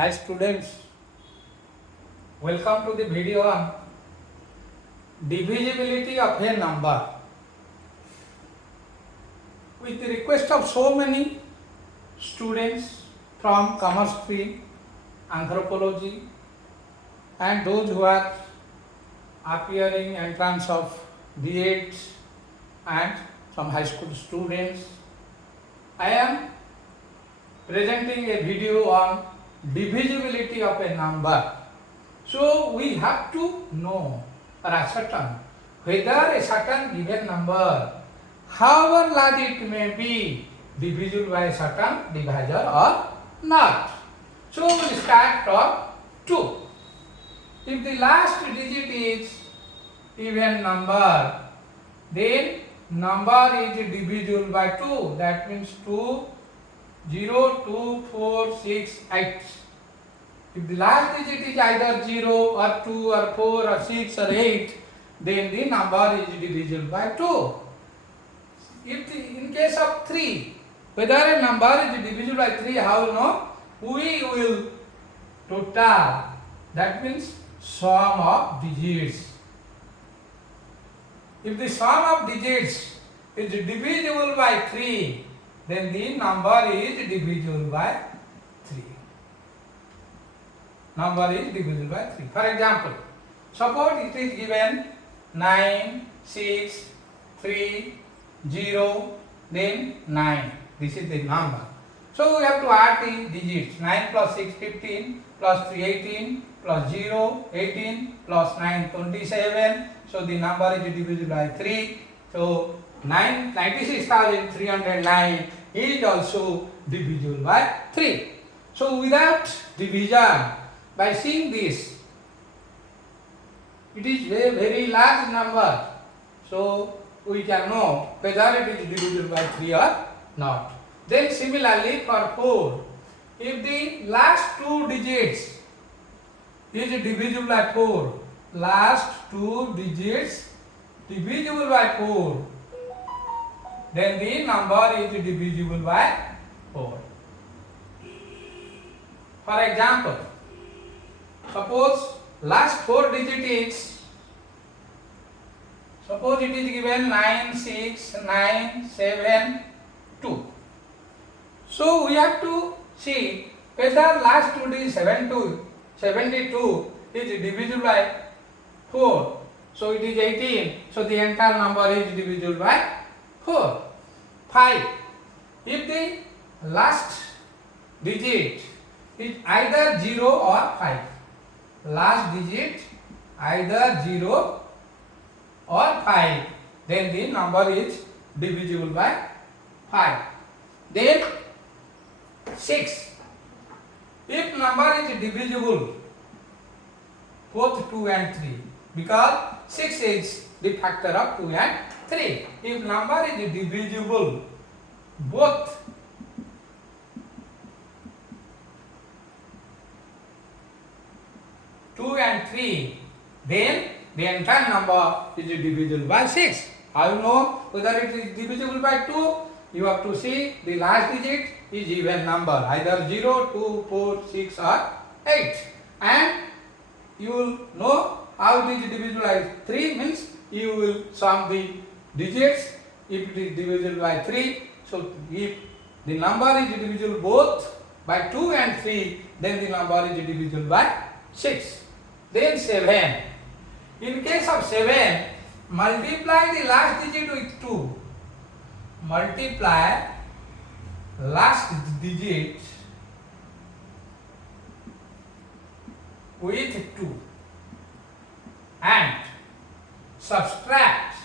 Hi students, welcome to the video on divisibility of a number. With the request of so many students from commerce stream, anthropology and those who are appearing entrance of B.Ed and some high school students, I am presenting a video on divisibility of a number. So we have to know or ascertain whether a certain given number, however large it may be, divisible by a certain divisor or not. So we will start from 2. If the last digit is even number, then number is divisible by 2. That means 2, 0, 2, 4, 6, 8. If the last digit is either 0 or 2 or 4 or 6 or 8, then the number is divisible by 2. In case of 3, whether a number is divisible by 3, how you know? We will total, that means sum of digits. If the sum of digits is divisible by 3, then the number is divisible by 3. Number is divisible by 3. For example, suppose it is given 9, 6, 3, 0, then 9. This is the number. So we have to add the digits. 9 plus 6, 15, plus 3, 18, plus 0, 18, plus 9, 27. So the number is divisible by 3. So 96,309 is also divisible by 3. So without division, by seeing this, it is a very large number. So we can know whether it is divisible by 3 or not. Then similarly for 4, if the last 2 digits is divisible by 4, last 2 digits divisible by 4, then the number is divisible by 4. For example, suppose last 4 digit is, suppose it is given 9, 6, 9, 7, 2. So we have to see whether last 2 digits 72 is divisible by 4. So it is 18. So the entire number is divisible by 4. 5. If the last digit is either 0 or 5. Last digit either 0 or 5. Then the number is divisible by 5. Then 6. If number is divisible both 2 and 3, because 6 is the factor of 2 and 3. If number is divisible both 2 and 3, then the entire number is divisible by 6. How you know whether it is divisible by 2? You have to see the last digit is even number, either 0, 2, 4, 6 or 8. And you will know how it is divisible by 3 means you will sum the digits. If it is divisible by 3, so if the number is divisible both by 2 and 3, then the number is divisible by 6. Then 7. In case of 7, multiply the last digit with 2. Multiply last digit with 2 and subtract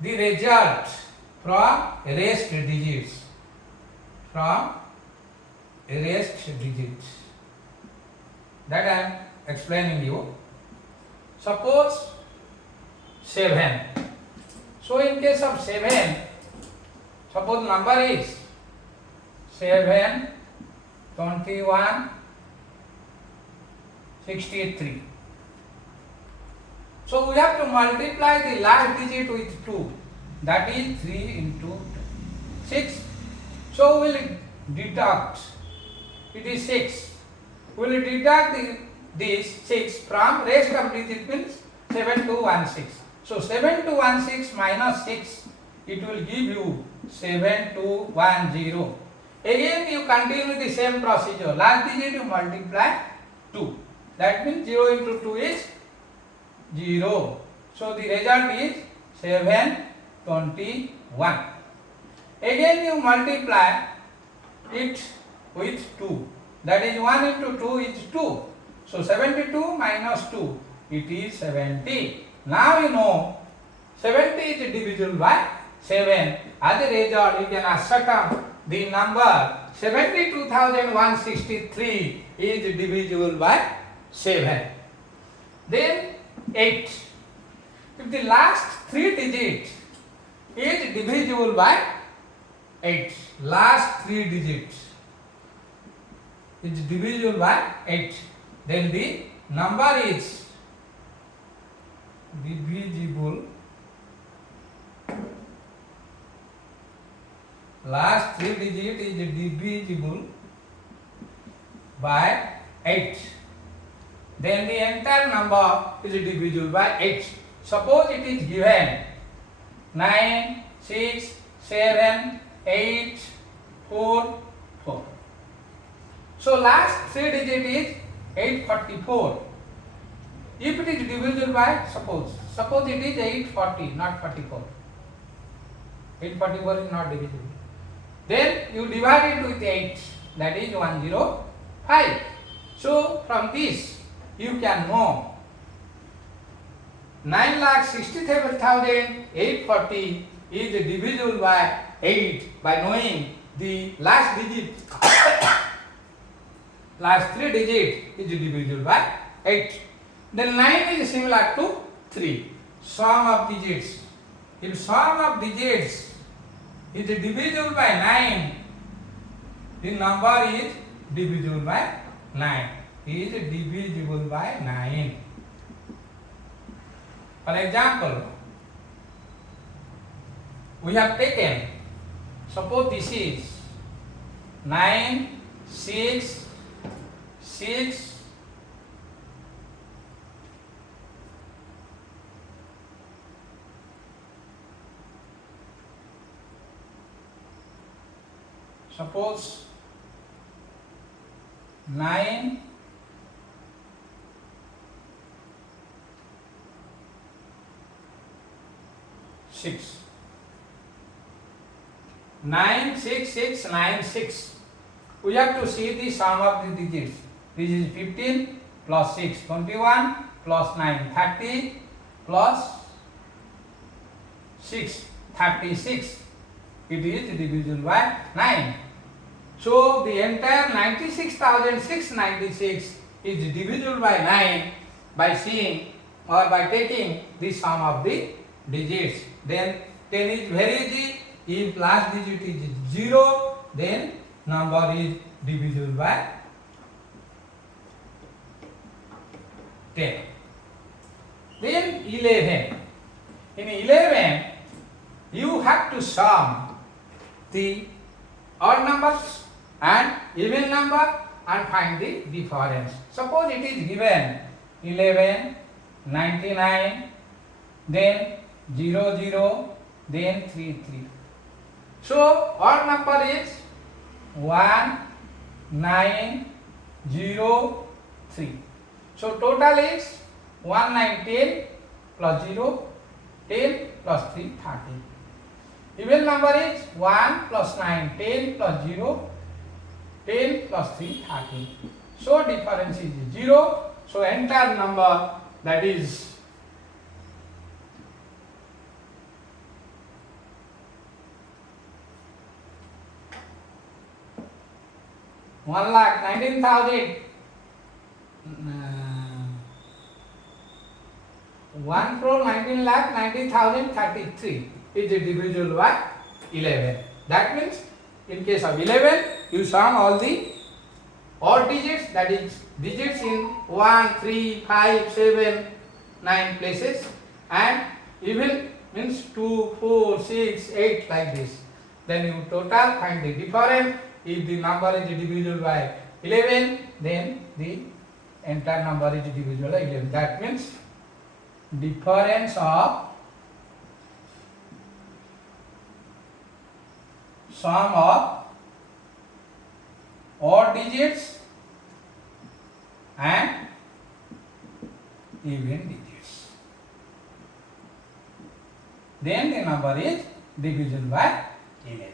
the result from erased digits. That I am explaining you. Suppose 7. So in case of 7, suppose number is 7, 21, 63. So we have to multiply the last digit with 2. That is 3 into 6. So we will deduct it is 6. We will deduct this 6 from rest of digit means 7216. So 7216 minus 6, it will give you 7210. Again you continue the same procedure. Last digit you multiply 2. That means 0 into 2 is 0. So the result is 721. Again you multiply it with 2. That is 1 into 2 is 2. So 72 minus 2, it is 70. Now you know 70 is divisible by 7. As a result, you can ascertain the number 72,163 is divisible by 7. Then 8. If the last 3 digits is divisible by 8, last 3 digits is divisible by 8, then the number is divisible. Last 3 digit is divisible by 8. Then the entire number is divisible by 8. Suppose it is given 9, 6, 7, 8, 4, 4. So last 3 digit is 844. If it is divisible by, suppose it is 840, not 44. 844 is not divisible. Then you divide it with 8, that is 105. So from this you can know 9,67,840 is divisible by 8 by knowing the last digit. Last 3 digit is divisible by 8. Then 9 is similar to 3. Sum of digits. If sum of digits is divisible by 9, the number is divisible by 9. Is divisible by 9. For example, we have taken, suppose this is 9, 6, 6, suppose 9, 6. 9, 6, 6, 9, 6. We have to see the sum of the digits. This is 15 plus 6, 21 plus 9, 30 plus 6, 36. It is divisible by 9. So the entire 96,696 is divisible by 9 by seeing or by taking the sum of the digits. Then 10 is very easy. If last digit is 0, then number is divisible by 10. Then 11. In 11, you have to sum the odd numbers and even number and find the difference. Suppose it is given 11, 99, then 0, 0, then 3, 3. So odd number is 1, 9, 0, 3. So total is 119 plus 0, 10 plus 3, 30. Even number is 1 plus 9, 10 plus 0, 10 plus 3, 30. So difference is 0. So entire number, that is 1,19,000. 1,19,90,033 is divisible by 11. That means in case of 11, you sum all the odd digits, that is digits in 1, 3, 5, 7, 9 places, and even means 2, 4, 6, 8 like this. Then you total find the difference. If the number is divisible by 11, then the entire number is divisible by 11. That means difference of sum of odd digits and even digits. Then the number is divisible by 11.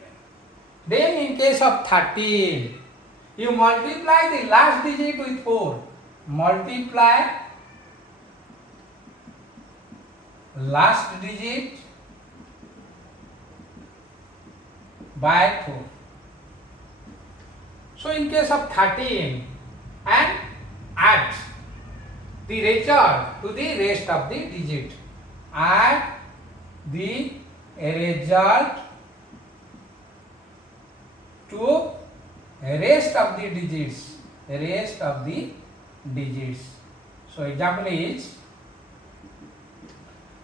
Then in case of 13, you multiply the last digit with 4. Multiply last digit by 4. So in case of 13, and add the result to the rest of the digit. Add the result to rest of the digits. Rest of the digits. So example is,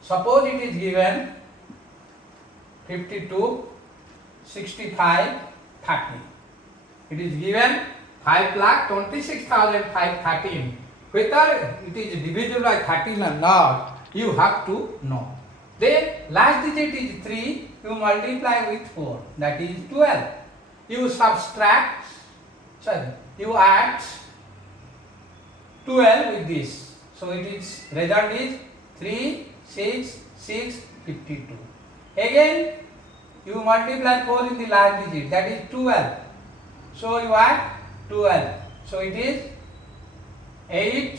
suppose it is given 52, 65, 30. It is given 5,26,513. Whether it is divisible by 13 or not, you have to know. Then last digit is 3, you multiply with 4, that is 12. You subtract, you add 12 with this. So it is, result is 3, 6, 6, 52. Again, you multiply 4 in the last digit, that is 12. So you add 12. So it is 8,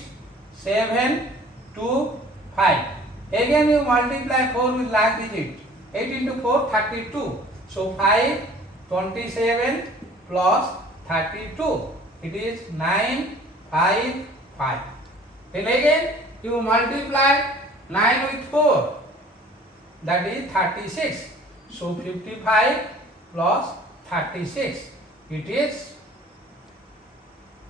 7, 2, 5. Again you multiply 4 with last digit. 8 into 4, 32. So 5, 27 plus 32. It is 9, 5, 5. Then again you multiply 9 with 4. That is 36. So 55 plus 36. It is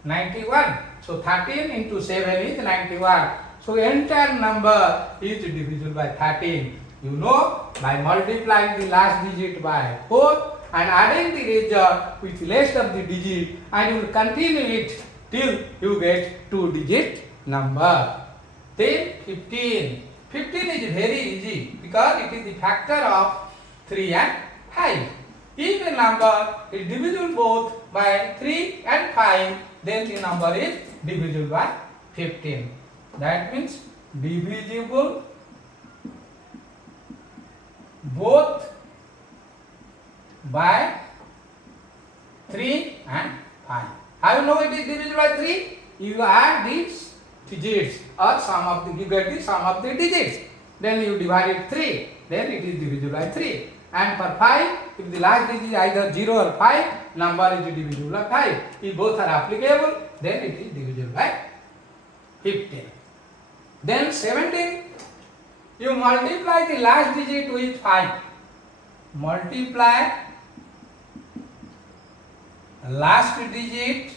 91. So 13 into 7 is 91. So entire number is divisible by 13. You know, by multiplying the last digit by 4 and adding the result with rest of the digit, and you will continue it till you get 2-digit number. Then 15. 15 is very easy because it is the factor of 3 and 5. If a number is divisible both by 3 and 5, then the number is divisible by 15. That means divisible both by 3 and 5. How you know it is divisible by 3? You add these digits or sum of the, you get the sum of the digits. Then you divide it 3. Then it is divisible by 3. And for 5, if the last digit is either 0 or 5, number is divisible by 5. If both are applicable, then it is divisible by 15. Then 17, you multiply the last digit with 5. Multiply last digit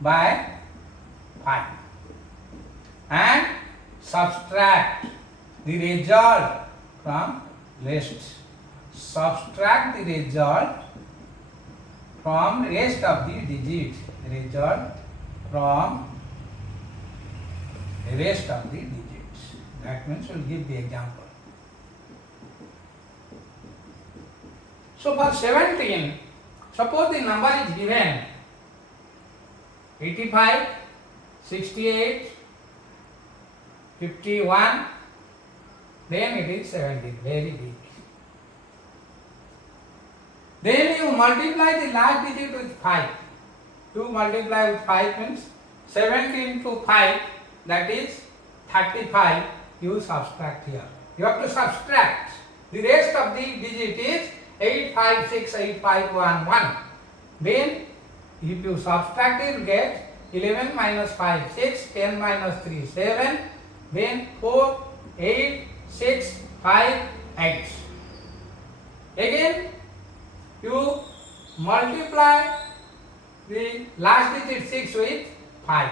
by 5 and subtract the result from rest. Subtract the result from rest of the digit. Result from rest of the digits. That means we'll give the example. So for 17, suppose the number is given 85, 68, 51, then it is 17, very big. Then you multiply the last digit with 5. You multiply with 5 means 17 to 5, that is 35. You subtract here. You have to subtract. The rest of the digit is 8568511. Then if you subtract it, you get 11 minus 5, 6, 10 minus 3, 7, then 4, 8, 6, 5, 8. Again, you multiply the last digit 6 with 5.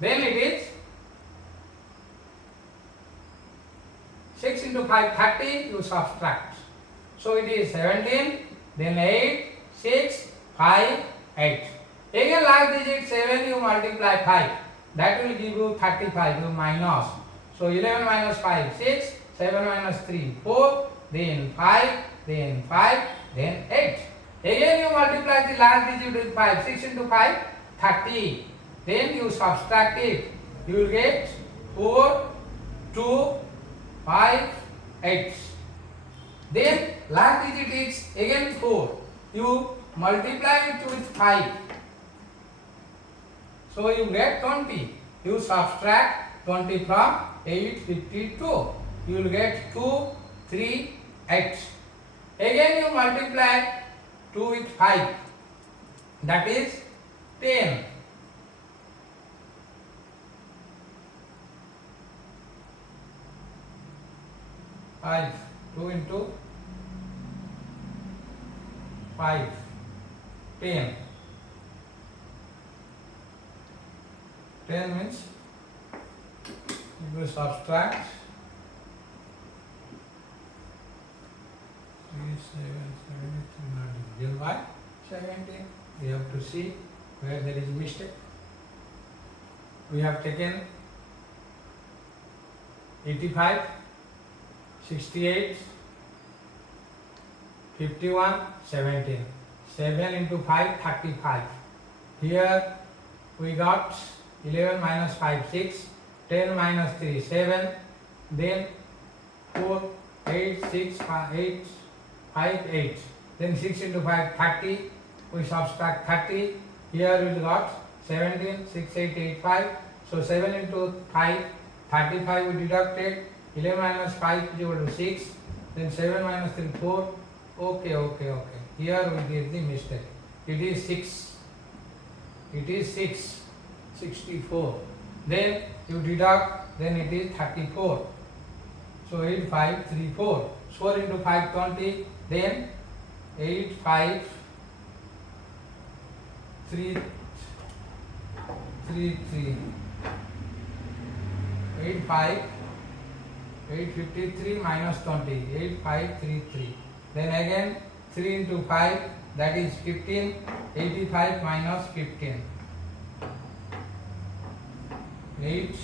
Then it is 6 into 5, 30, you subtract. So it is 17, then 8, 6, 5, 8. Again last digit 7, you multiply 5. That will give you 35, you minus. So 11 minus 5, 6, 7 minus 3, 4, then 5, then 5, then 8. Again you multiply the last digit with 5, 6 into 5, 30. Then you subtract it. You will get 4, 2, 5, 8. Then last digit is again 4. You multiply it with 5. So you get 20. You subtract 20 from 852. You will get 2, 3, 8. Again you multiply 2 with 5. That is 10. 5, 2 into 5, 10. 10 means you will subtract 3, 7, 7, not divisible by 17. We have to see where there is mistake. We have taken 85, 68, 51, 17. 7 into 5, 35. Here we got 11 minus 5, 6, 10 minus 3, 7, then 4, 8, 6, 5, 8, 5, 8. Then 6 into 5, 30. We subtract 30. Here we got 17, 6, 8, 8, 5. So 7 into 5, 35 we deducted. 11 minus 5 is equal to 6. Then 7 minus 3, 4. Okay. Here we did the mistake. It is 6. It is 6. 64. Then you deduct, then it is 34. So 8, 5, 3, 4. 4 into 5, 20. Then 8, 5, 3, 3, 3. 8, 5, 853 minus 20. 8, 5, 3, 3. Then again 3 into 5, that is 15. 85 minus 15. 8,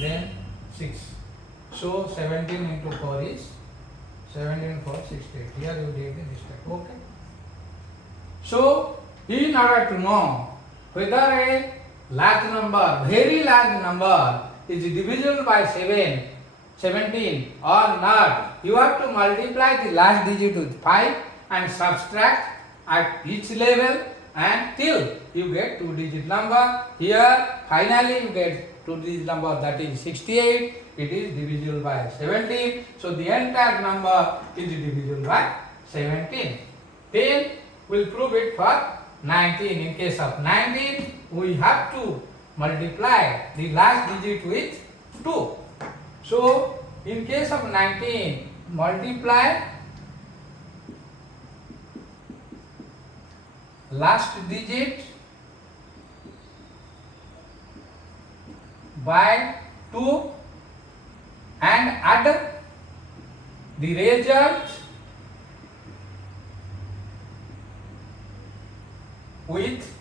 then 6. So 17 into 4 is 17 4 68. Here you did the mistake. Okay. So in order to know whether a large number, very large number is divisible by 17 or not, you have to multiply the last digit with 5 and subtract at each level until you get 2-digit number. Here finally you get 2-digit number, that is 68. It is divisible by 17. So the entire number is divisible by 17. Then we will prove it for 19. In case of 19, we have to multiply the last digit with 2. So in case of 19, multiply last digit by 2 and add the result with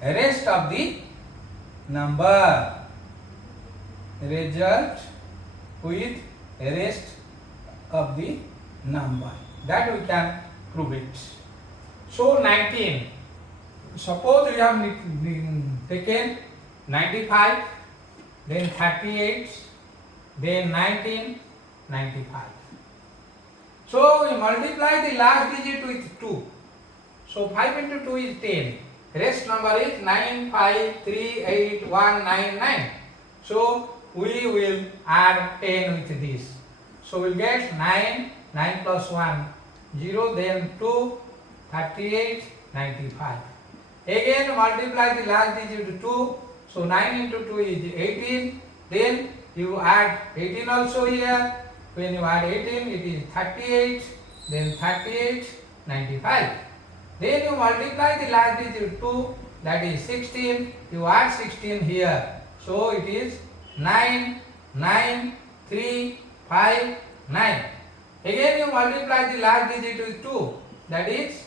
rest of the number. Result with rest of the number. That we can prove it. So 19. Suppose we have taken 95, then 38, then 19, 95. So we multiply the last digit with 2. So 5 into 2 is 10. Rest number is 9, 5, 3, 8, 1, 9, 9. So we will add 10 with this. So we'll get 9, 9 plus 1, 0, then 2, 38, 95. Again multiply the last digit with 2. So 9 into 2 is 18. Then you add 18 also here. When you add 18, it is 38, then 38, 95. Then you multiply the last digit with 2, that is 16. You add 16 here. So it is 9, 9, 3, 5, 9. Again you multiply the last digit with 2. That is,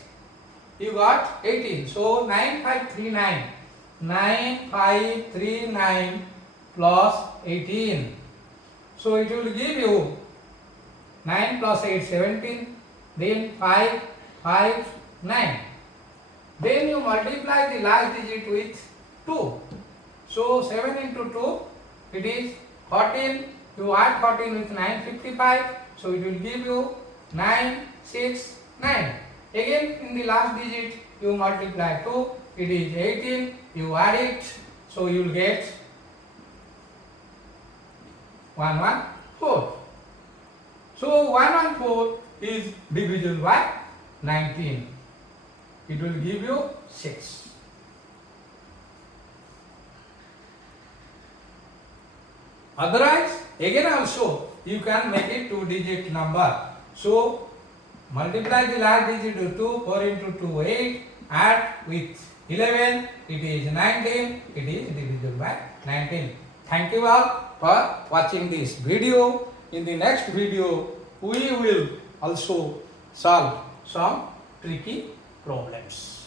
you got 18. So 9539. 9539 plus 18. So it will give you 9 plus 8, 17. Then 5, 5, 9. Then you multiply the last digit with 2. So 7 into 2, it is 14. You add 14 with 9, 55. So it will give you 9, 6, 9. Again in the last digit you multiply 2. It is 18. You add it. So you will get 114. So 114 is divisible by 19. It will give you 6. Otherwise, again also you can make it 2-digit number. So multiply the last digit with 2, 4 into 2, 8, add with 11, it is 19, it is divisible by 19. Thank you all for watching this video. In the next video, we will also solve some tricky problems.